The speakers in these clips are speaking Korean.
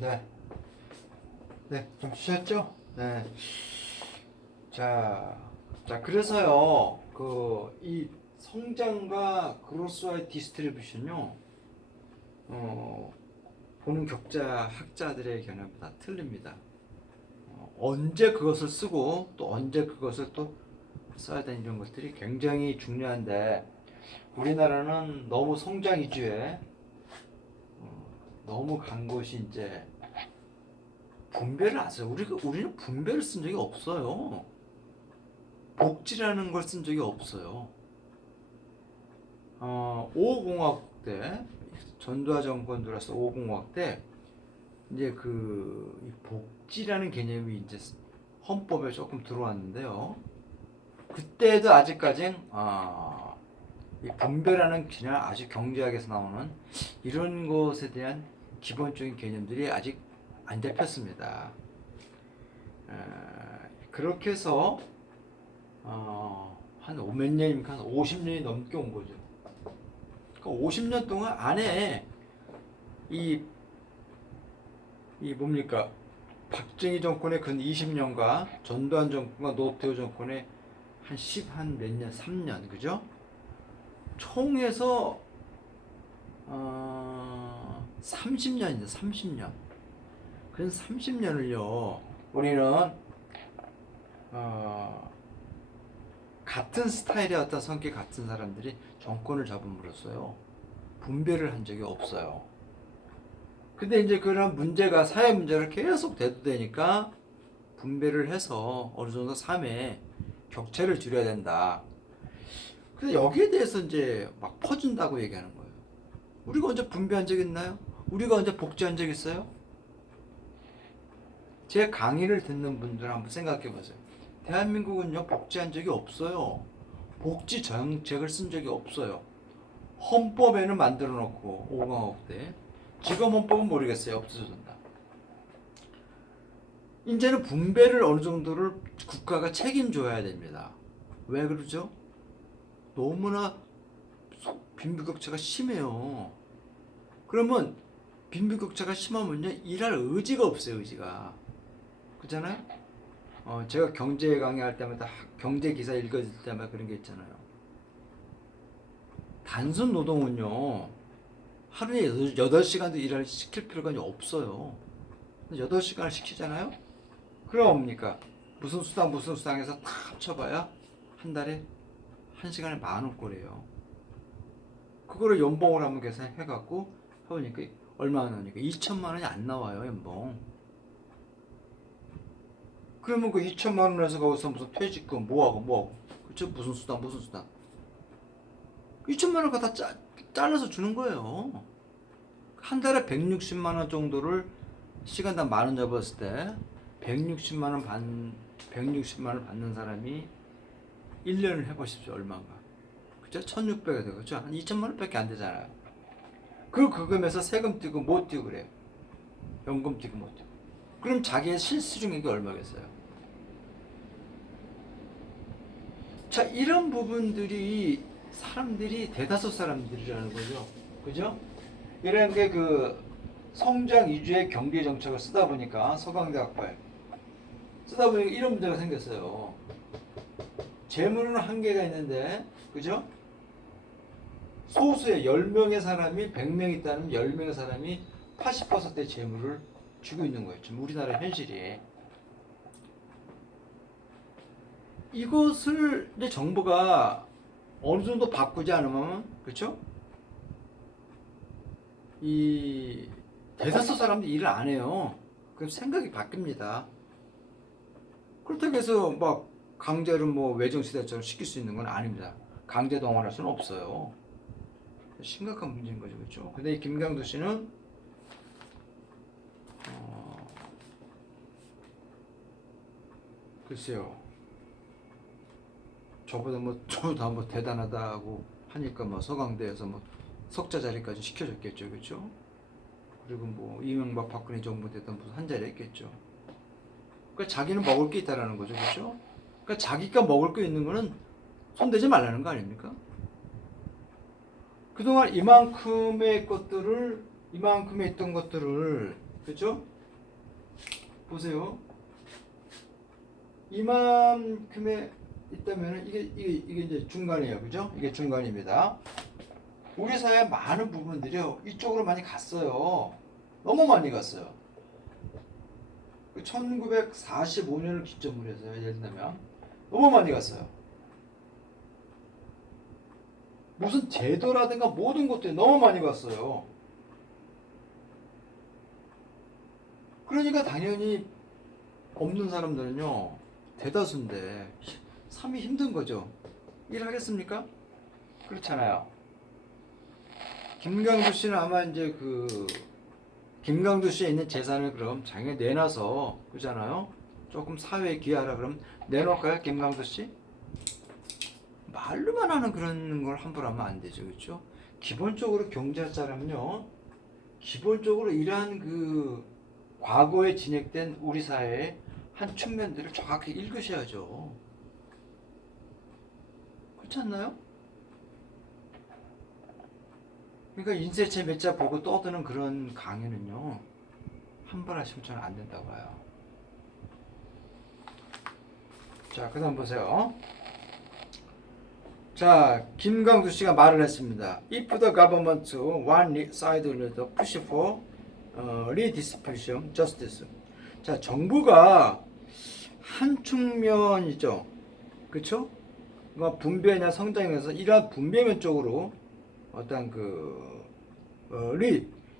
네. 네, 좀 쉬었죠? 네. 자, 그래서요, 이 성장과 그로스와의 디스트리뷰션요, 어, 보는 격자 학자들의 견해가 다 틀립니다. 언제 그것을 쓰고 또 언제 그것을 또 써야 되는 이런 것들이 굉장히 중요한데, 우리나라는 너무 성장 위주에 너무 간 것이 이제 분배를 안 써요. 우리는 분배를 쓴 적이 없어요. 복지라는 걸 쓴 적이 없어요. 5공화국 때 전두환 정권 들어서 5공화국 때 이제 이 복지라는 개념이 이제 헌법에 조금 들어왔는데요. 그때도 아직까지 이 분배라는 그냥 아주 경제학에서 나오는 이런 것에 대한 기본적인 개념들이 아직 안 잡혔습니다. 그렇게 해서 한 몇 년입니까? 한 50년이 넘게 온 거죠. 그러니까 50년 동안 안에 이 뭡니까? 박정희 정권의 근 20년과 전두환 정권과 노태우 정권의 한 몇 년, 3년, 그죠? 총해서 30년이죠, 30년. 그래서 30년을요, 우리는 같은 스타일의 어떤 성격 같은 사람들이 정권을 잡음으로써요, 분배를 한 적이 없어요. 근데 이제 그런 문제가 사회 문제를 계속 대두되니까 분배를 해서 어느 정도 삶의 격차를 줄여야 된다. 근데 여기에 대해서 이제 막 퍼준다고 얘기하는 거예요. 우리가 언제 분배한 적 있나요? 우리가 언제 복지한 적 있어요? 제 강의를 듣는 분들 한번 생각해 보세요. 대한민국은요, 복지한 적이 없어요. 복지 정책을 쓴 적이 없어요. 헌법에는 만들어 놓고 5강국 때 지금 헌법은 모르겠어요. 없어졌다. 이제는 분배를 어느 정도를 국가가 책임져야 됩니다. 왜 그러죠? 너무나 빈부격차가 심해요. 그러면 빈부격차가 심하면요, 일할 의지가 없어요. 의지가. 그렇잖아요? 제가 경제 강의할 때마다 경제 기사 읽어줄 때마다 그런 게 있잖아요. 단순 노동은요, 하루에 8시간도 일을 시킬 필요가 없어요. 8시간을 시키잖아요? 그럼 뭡니까? 무슨 수당해서 다 합쳐봐야 한 달에 1시간에 10,000원꼴이에요. 그거를 연봉을 한번 계산해갖고 해보니까 얼마나 나오니까 2천만 원이 안 나와요, 연봉. 그러면 그 2천만 원에서 거기서 무슨 퇴직금 뭐하고 그쵸? 무슨 수당 2천만 원 갖다 잘라서 주는 거예요. 한 달에 160만 원 정도를 시간당 10,000원 잡았을 때 160만 원 받는 사람이 1년을 해보십시오. 얼마인가. 그죠? 1,600이 되고, 그죠? 한 2천만 원밖에 안 되잖아요. 그금에서 세금 띄고 못 띄고 그래요. 연금 띄고 못 띄고. 그럼 자기의 실수령액이 얼마겠어요? 자, 이런 부분들이 사람들이 대다수 사람들이라는 거죠. 그죠? 이런 게 성장 위주의 경제 정책을 쓰다 보니까 서강대학파에 쓰다 보니까 이런 문제가 생겼어요. 재물은 한계가 있는데, 그죠? 소수의 10명의 사람이 100명 있다면 10명의 사람이 80%의 재물을 쥐고 있는 거예요. 지금 우리나라 현실이. 이것을 이제 정부가 어느 정도 바꾸지 않으면, 그렇죠? 이 대다수 사람들이 일을 안 해요. 그럼 생각이 바뀝니다. 그렇다고 해서 막 강제로 뭐 외정시대처럼 시킬 수 있는 건 아닙니다. 강제 동원할 수는 없어요. 심각한 문제인 거죠, 그렇죠? 근데 이 김강도 씨는 글쎄요, 저보다 뭐 대단하다고 하니까 뭐 서강대에서 뭐 석자 자리까지 시켜줬겠죠, 그렇죠? 그리고 뭐 이명박 박근혜 정부 때도 무슨 한 자리 했겠죠. 그러니까 자기는 먹을 게 있다라는 거죠, 그렇죠? 그러니까 자기가 먹을 게 있는 거는 손대지 말라는 거 아닙니까? 그동안 이만큼의 있던 것들을, 그렇죠? 보세요. 이만큼의 있다면 이게 이제 중간이에요. 그죠? 이게 중간입니다. 우리 사회 많은 부분들이요. 이쪽으로 많이 갔어요. 너무 많이 갔어요. 1945년을 기점으로 해서요. 예를 들면 너무 많이 갔어요. 무슨 제도라든가 모든 것들이 너무 많이 갔어요. 그러니까 당연히 없는 사람들은요. 대다수인데 삶이 힘든 거죠. 일하겠습니까? 그렇잖아요. 김강두 씨는 아마 이제 김강두 씨에 있는 재산을 그럼 장에 내놔서 그러잖아요. 조금 사회에 기여하라 그럼 내놓을까요, 김강두 씨? 말로만 하는 그런 걸 함부로 하면 안 되죠, 그렇죠? 기본적으로 경제학자라면요, 기본적으로 이러한 과거에 진행된 우리 사회의 한 측면들을 정확히 읽으셔야죠. 그렇지 않나요? 그러니까 인쇄체 몇 자 보고 떠드는 그런 강의는요, 함부로 하시면 저는 안 된다고 봐요. 자, 그 다음 보세요. 자, 김강수 씨가 말을 했습니다. If the government one side will push for redistribution justice. 자, 정부가 한 측면이죠. 그렇죠? 분배나 성장에서 이러한 분배면 쪽으로 어떤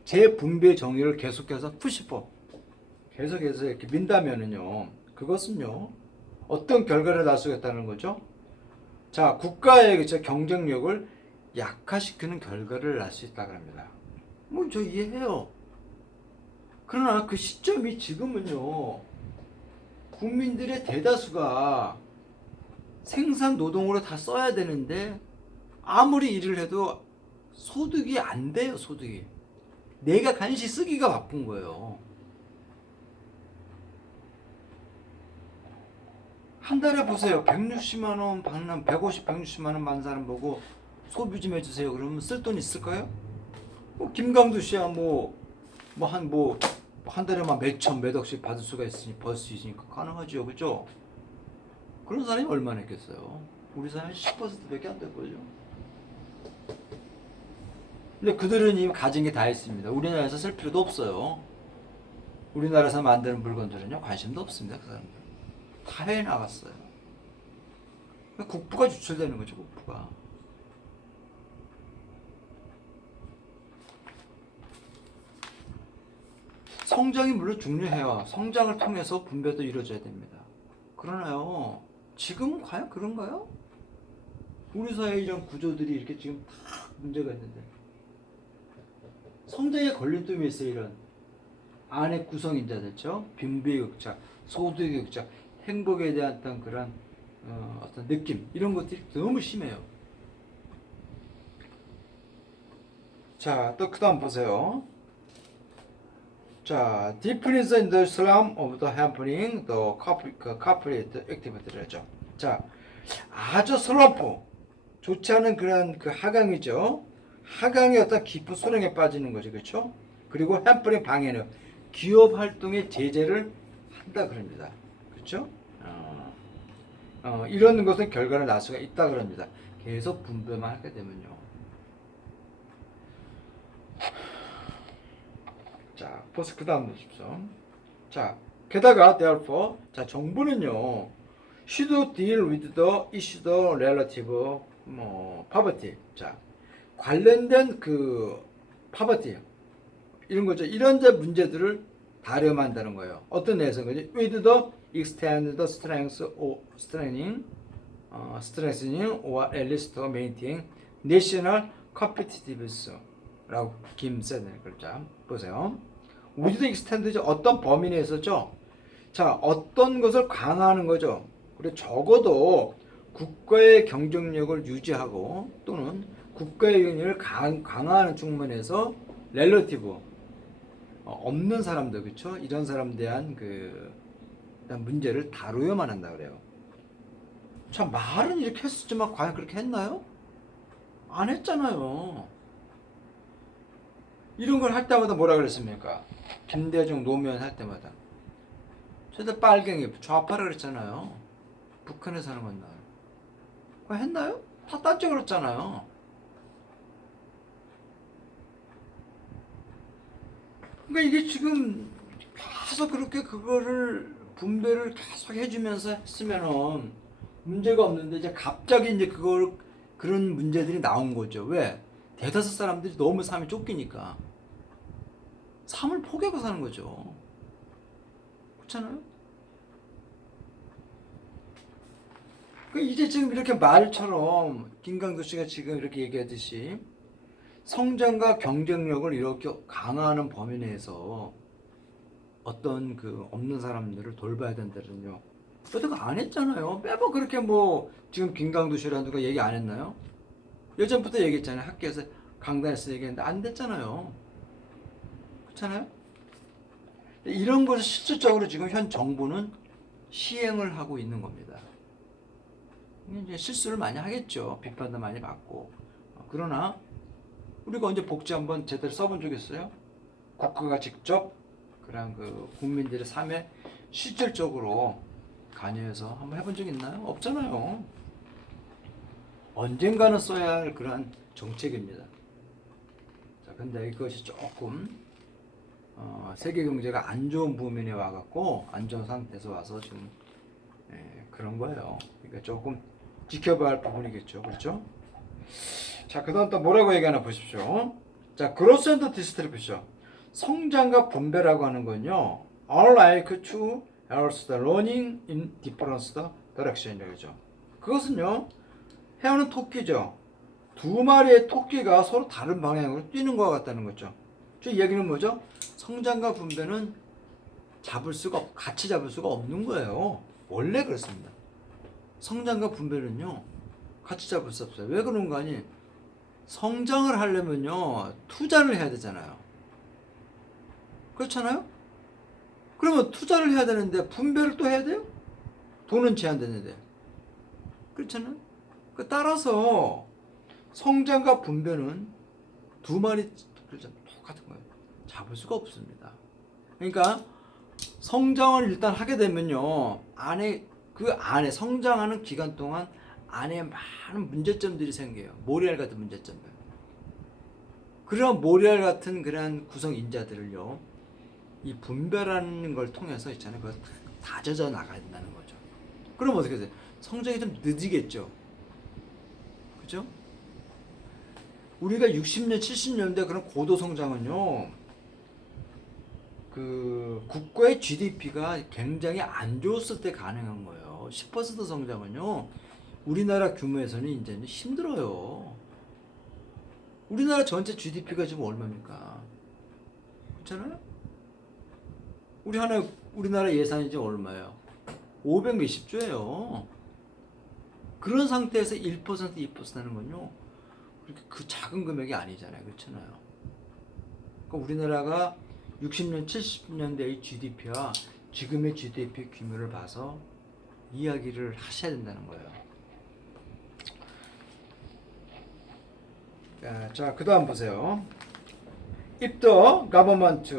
재분배 정의를 계속해서 푸시포 계속해서 이렇게 민다면은요, 그것은요 어떤 결과를 낳수겠다는 거죠? 자, 국가의 그쵸, 경쟁력을 약화시키는 결과를 낳을 수 있다고 합니다. 뭐 저 이해해요. 그러나 그 시점이 지금은요, 국민들의 대다수가 생산 노동으로 다 써야 되는데 아무리 일을 해도 소득이 안 돼요. 소득이 내가 간시 쓰기가 바쁜 거예요. 한 달에 보세요. 160만 원 받는 150, 160만 원 받는 사람 보고 소비 좀 해주세요. 그러면 쓸 돈 있을까요? 김강두 씨야 한 달에 막 몇천 몇억씩 받을 수가 있으니 벌 수 있으니까 가능하죠, 그죠? 그런 사람이 얼마나 있겠어요? 우리 사람이 10%밖에 안 될걸요. 근데 그들은 이미 가진 게 다 있습니다. 우리나라에서 쓸 필요도 없어요. 우리나라에서 만드는 물건들은요 관심도 없습니다. 그 사람들 다 해외 나갔어요. 국부가 유출되는 거죠, 국부가. 성장이 물론 중요해요. 성장을 통해서 분배도 이루어져야 됩니다. 그러나요, 지금은 과연 그런가요? 우리 사회의 이런 구조들이 이렇게 지금 다 문제가 있는데 성장의 걸림돌이 있어요. 이런 안의 구성인자들죠. 빈부의 격차, 소득의 격차, 행복에 대한 어떤 그런 어떤 느낌 이런 것들이 너무 심해요. 자, 또 그다음 보세요. 자, difference in the slum of the happening the corporate activity죠. 자, 아주 슬럼프 좋지 않은 그런 하강이죠. 하강의 어떤 깊은 수렁에 빠지는 거죠, 그렇죠? 그리고 햄프링 방해는 기업 활동에 제재를 한다 그럽니다, 그렇죠? 이런 것은 결과를 낳을 수가 있다 그럽니다. 계속 분배만 하게 되면요. 자, 보스 그 다음 보십시오. 자, 게다가 therefore, 자, 정부는요, should deal with the issue the relative poverty. 자, 관련된 poverty 이런 거죠. 이런 문제들을 다뤄야 한다는 거예요. 어떤 내에서 거지? With the extend the strength or strengthening or at least maintain national competitiveness라고 김세는 글자 보세요. With the extend 어떤 범위 내에서죠. 자, 어떤 것을 강화하는 거죠. 그리고 적어도 국가의 경쟁력을 유지하고 또는 국가의 경쟁력을 강화하는 측면에서 렐러티브 없는 사람들, 그렇죠? 이런 사람에 대한 문제를 다루어야만 한다 그래요. 참, 말은 이렇게 했었지만 과연 그렇게 했나요? 안 했잖아요. 이런 걸 할 때마다 뭐라 그랬습니까? 김대중 노무현 할 때마다 저들 빨갱이 좌파라 그랬잖아요. 북한에 사는 건 나. 그거 했나요? 다 딴지 그랬잖아요. 그러니까 이게 지금 계속 그렇게 그거를 분배를 계속 해주면서 했으면은 문제가 없는데 이제 갑자기 이제 그걸 그런 문제들이 나온 거죠. 왜? 대다수 사람들이 너무 삶이 쫓기니까 삶을 포기하고 사는 거죠. 그렇잖아요? 이제 지금 이렇게 말처럼 김강도 씨가 지금 이렇게 얘기하듯이 성장과 경쟁력을 이렇게 강화하는 범위 내에서 어떤 그 없는 사람들을 돌봐야 된다는요. 그때가 안 했잖아요. 매번 그렇게 뭐 지금 김강도 씨라는 누가 얘기 안 했나요? 예전부터 얘기했잖아요. 학교에서 강단에서 얘기했는데 안 됐잖아요. 그렇잖아요? 이런 것을 실질적으로 지금 현 정부는 시행을 하고 있는 겁니다. 이제 실수를 많이 하겠죠. 비판도 많이 받고. 그러나 우리가 언제 복지 한번 제대로 써본 적 있어요? 국가가 직접 그런 그 국민들의 삶에 실질적으로 관여해서 한번 해본 적 있나요? 없잖아요. 언젠가는 써야 할 그러한 정책입니다. 자, 근데 이것이 조금 세계 경제가 안 좋은 부분에 와갖고 안 좋은 상태에서 와서 지금 그런 거예요. 그러니까 조금 지켜봐야 할 부분이겠죠, 그렇죠? 자, 그다음 또 뭐라고 얘기하나 보십시오. 자, 그로스 앤드 디스트리뷰션. 성장과 분배라고 하는 건요. are like two arrows running in different direction이죠. 그것은요. 헤어는 토끼죠. 두 마리의 토끼가 서로 다른 방향으로 뛰는 것 같다는 거죠. 이 얘기는 뭐죠? 성장과 분배는 같이 잡을 수가 없는 거예요. 원래 그렇습니다. 성장과 분배는요. 같이 잡을 수 없어요. 왜 그런가 하니 성장을 하려면요. 투자를 해야 되잖아요. 그렇잖아요? 그러면 투자를 해야 되는데 분배를 또 해야 돼요? 돈은 제한되는데. 그렇잖아요? 따라서 성장과 분배는 두 마리 똑같은 거예요. 잡을 수가 없습니다. 그러니까 성장을 일단 하게 되면요. 그 안에 성장하는 기간 동안 안에 많은 문제점들이 생겨요. 모래알 같은 문제점들. 그런 모래알 같은 그런 구성 인자들을요. 이 분배라는 걸 통해서 있잖아요. 그걸 다져져 나가야 된다는 거죠. 그럼 어떻게 돼요? 성장이 좀 늦이겠죠. 그죠? 우리가 60년, 70년대 그런 고도 성장은요. 그 국가의 GDP가 굉장히 안 좋았을 때 가능한 거예요. 10% 성장은요. 우리나라 규모에서는 이제는 힘들어요. 우리나라 전체 GDP가 지금 얼마입니까? 그렇잖아요? 우리나라 예산이 지금 얼마예요? 500 몇십 조예요. 그런 상태에서 1%, 2% 하는 건요. 그렇게 그 작은 금액이 아니잖아요. 그렇잖아요. 그러니까 우리나라가 60년, 70년대의 GDP와 지금의 GDP 규모를 봐서 이야기를 하셔야 된다는 거예요. 자, 그 다음 보세요. If the government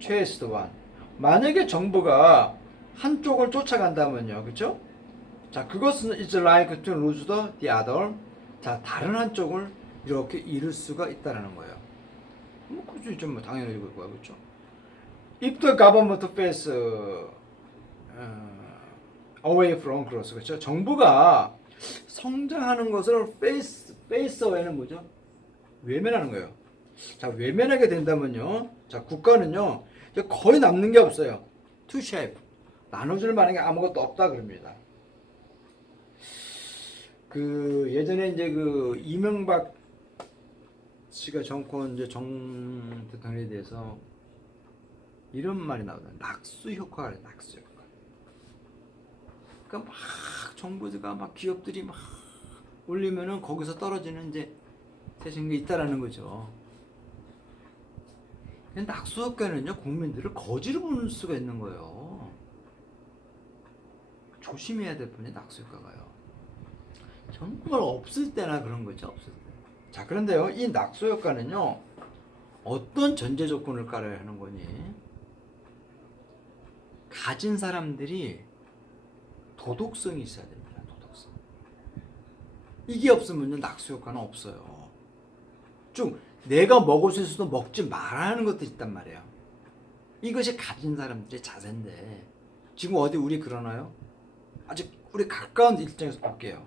chased one. 만약에 정부가 한쪽을 쫓아간다면요. 그렇죠? 자, 그것은 is like to lose the other. 자, 다른 한쪽을 이렇게 잃을 수가 있다라는 거예요. 뭐, 그죠? 좀 당연히 이걸 거야. 그렇죠? If the government fails away from growth. 그렇죠? 정부가 성장하는 것을 face away는 뭐죠? 외면하는 거예요. 자, 외면하게 된다면요. 자, 국가는요. 이제 거의 남는 게 없어요. to shape. 나눠줄 만한 게 아무것도 없다 그럽니다. 그 예전에 이제 그 이명박 씨가 정권 이제 정 대통령에 대해서 이런 말이 나오더라고요. 낙수 효과가 낙수 효과. 그러니까 막 정부가 막 기업들이 막 올리면은 거기서 떨어지는 이제 대신 게 있다라는 거죠. 낙수 효과는요 국민들을 거지로 보는 수가 있는 거예요. 조심해야 될 분이 낙수 효과가요. 정말 없을 때나 그런 거죠. 없을 때. 자, 그런데요 이 낙수 효과는요 어떤 전제 조건을 깔아야 하는 거니? 가진 사람들이 도덕성이 있어야 됩니다. 도덕성. 이게 없으면 낙수 효과는 없어요. 좀 내가 먹을 수 있어도 먹지 말아야 하는 것도 있단 말이에요. 이것이 가진 사람들의 자세인데 지금 어디 우리 그러나요? 아직 우리 가까운 일정에서 볼게요.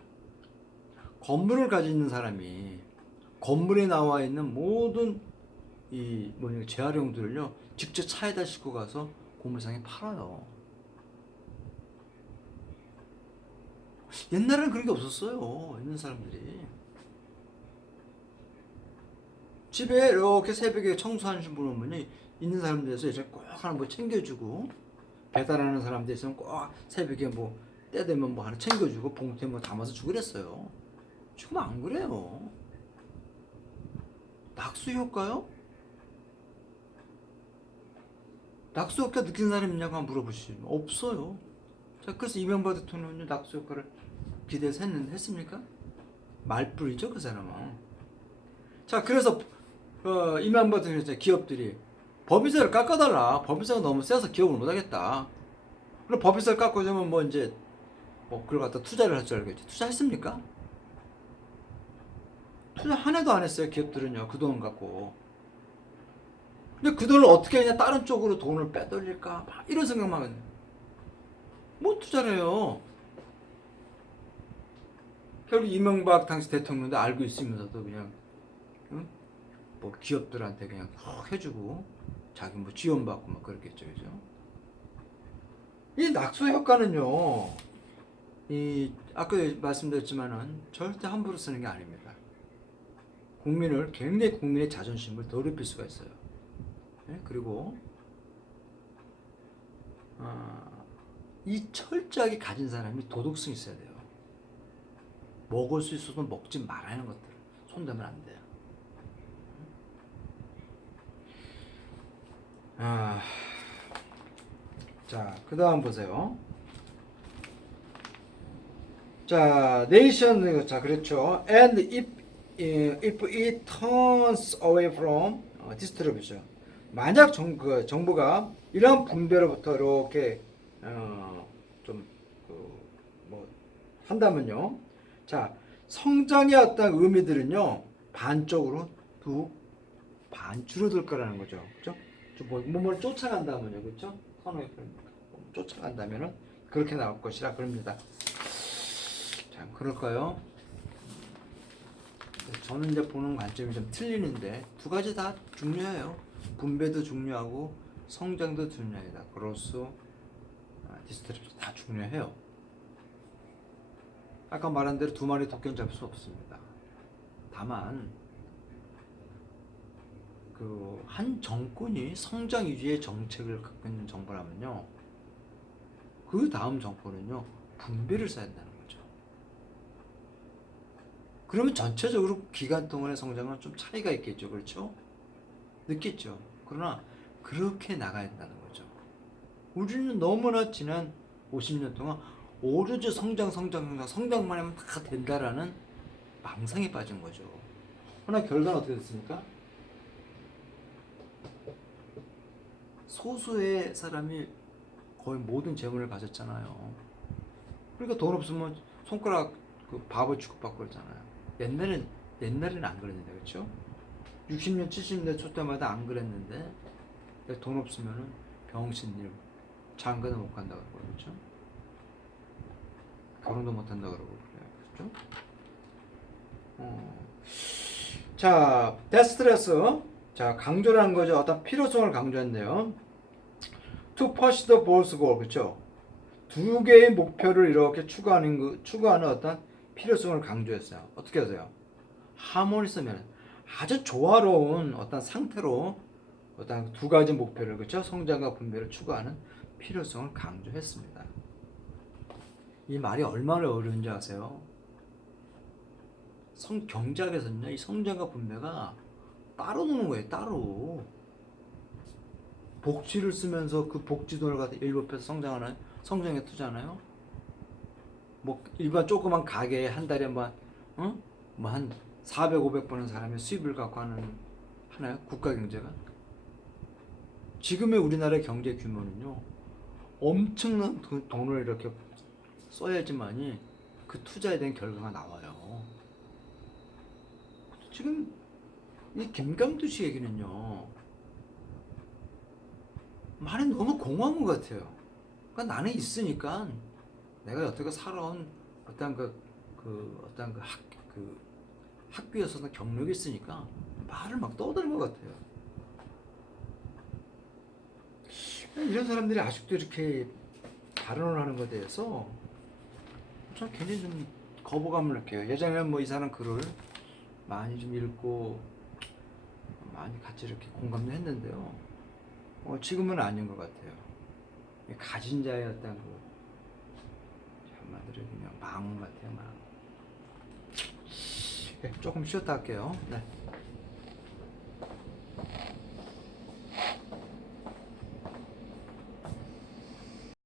건물을 가지고 있는 사람이 건물에 나와 있는 모든 이 재활용들을요 직접 차에다 싣고 가서 고물상에 팔아요. 옛날에는 그런 게 없었어요. 있는 사람들이 집에 이렇게 새벽에 청소하시는 분 오면 있는 사람들에서 이제 꼭 하나 뭐 챙겨주고 배달하는 사람들 있으면 꼭 새벽에 뭐 때 되면 뭐 하나 챙겨주고 봉투에 뭐 담아서 주고 그랬어요. 지금 안 그래요. 낙수 효과요? 낙수 효과 느낀 사람 있냐고 한번 물어보시면 없어요. 자, 그래서 이명박 대통령은 낙수 효과를 기대해서 했습니까? 말뿐이죠, 그 사람은. 자, 그래서 이명박 대통령 기업들이 법인세를 깎아달라. 법인세가 너무 세서 기업을 못하겠다. 그럼 법인세를 깎아주면 뭐 이제 뭐 그걸 갖다 투자를 할 줄 알겠지. 투자했습니까? 투자 하나도 안 했어요. 기업들은요. 그 돈 갖고. 근데 그 돈을 어떻게 그냥 다른 쪽으로 돈을 빼돌릴까? 막 이런 생각만 하는. 뭐 투자를 해요. 결국 이명박 당시 대통령도 알고 있으면서도 그냥 응? 뭐 기업들한테 그냥 훅 해주고 자기 뭐 지원받고 막 그랬겠죠, 그죠? 이 낙수 효과는요, 이 아까 말씀드렸지만은 절대 함부로 쓰는 게 아닙니다. 굉장히 국민의 자존심을 더럽힐 수가 있어요. 네? 그리고 이 철저하게 가진 사람이 도덕성이 있어야 돼요. 먹을 수 있어도 먹지 말아야 하는 것들 손대면 안 돼요. 자, 그 다음 보세요. 자, nation, 자, 그렇죠. And if it turns away from distribution. 만약 정부가 이러한 분배로부터 이렇게 뭐 한다면요. 자, 성장의 어떤 의미들은요 반쪽으로 줄어들 거라는 거죠. 그렇죠? 뭐뭘 쫓아간다면요, 그렇죠? 선호의 쫓아간다면은 그렇게 나올 것이라 그럽니다. 자, 그럴까요? 저는 이제 보는 관점이 좀 틀리는데 두 가지 다 중요해요. 분배도 중요하고 성장도 중요하다. 그로써 디스트리뷰션 다 중요해요. 아까 말한 대로 두 마리 토끼는 잡을 수 없습니다. 다만 그 한 정권이 성장 위주의 정책을 갖고 있는 정부라면요, 그 다음 정권은요 분배를 써야 한다는 거죠. 그러면 전체적으로 기간 동안의 성장은 좀 차이가 있겠죠, 그렇죠? 늦겠죠. 그러나 그렇게 나가야 된다는 거죠. 우리는 너무나 지난 50년 동안 오로지 성장만 하면 다 된다라는 망상에 빠진 거죠. 그러나 결과는 어떻게 됐습니까? 소수의 사람이 거의 모든 재물을 가졌잖아요. 그러니까 돈 없으면 손가락 그 밥을 취급받고 그러잖아요. 옛날에는 안 그랬는데, 그렇죠? 60년, 70년 초 때마다 안 그랬는데 돈 없으면은 병신일, 장가도 못 간다 그러고 그렇죠? 결혼도 못 한다 그러고 그래요, 그렇죠? 자, 데스트레스. 자, 강조라는 거죠. 어떤 필요성을 강조했네요. To push the goals, 그렇죠? 두 개의 목표를 이렇게 추구하는 어떤 필요성을 강조했어요. 어떻게 하세요? 하모니스면 아주 조화로운 어떤 상태로 어떤 두 가지 목표를, 그렇죠? 성장과 분배를 추구하는 필요성을 강조했습니다. 이 말이 얼마나 어려운지 아세요? 경제학에서는요, 이 성장과 분배가 따로 노는 거예요, 따로. 복지를 쓰면서 그 복지돈을 갖다 일부해서 성장에 투자하나요? 뭐 일반 조그만 가게에 한 달에 뭐 한 400, 500 버는 사람의 수입을 갖고 하나요? 국가 경제가? 지금의 우리나라의 경제 규모는요, 엄청난 돈을 이렇게 써야지만이 그 투자에 대한 결과가 나와요. 지금 이 김강두 씨 얘기는요, 말이 너무 공허한 것 같아요. 그러니까 나는 있으니까 내가 여태껏 살아온 어떤 어떤 그 학교에서는 경력이 있으니까 말을 막 떠드는 것 같아요. 이런 사람들이 아직도 이렇게 발언을 하는 것에 대해서 전 굉장히 좀 거부감을 느껴요. 예전에는 뭐 이 사람 글을 많이 좀 읽고 많이 같이 이렇게 공감도 했는데요. 지금은 아닌 것 같아요. 가진 자의 어떤 한마디로 그냥 망 같아요, 망. 네, 조금 쉬었다 할게요. 네.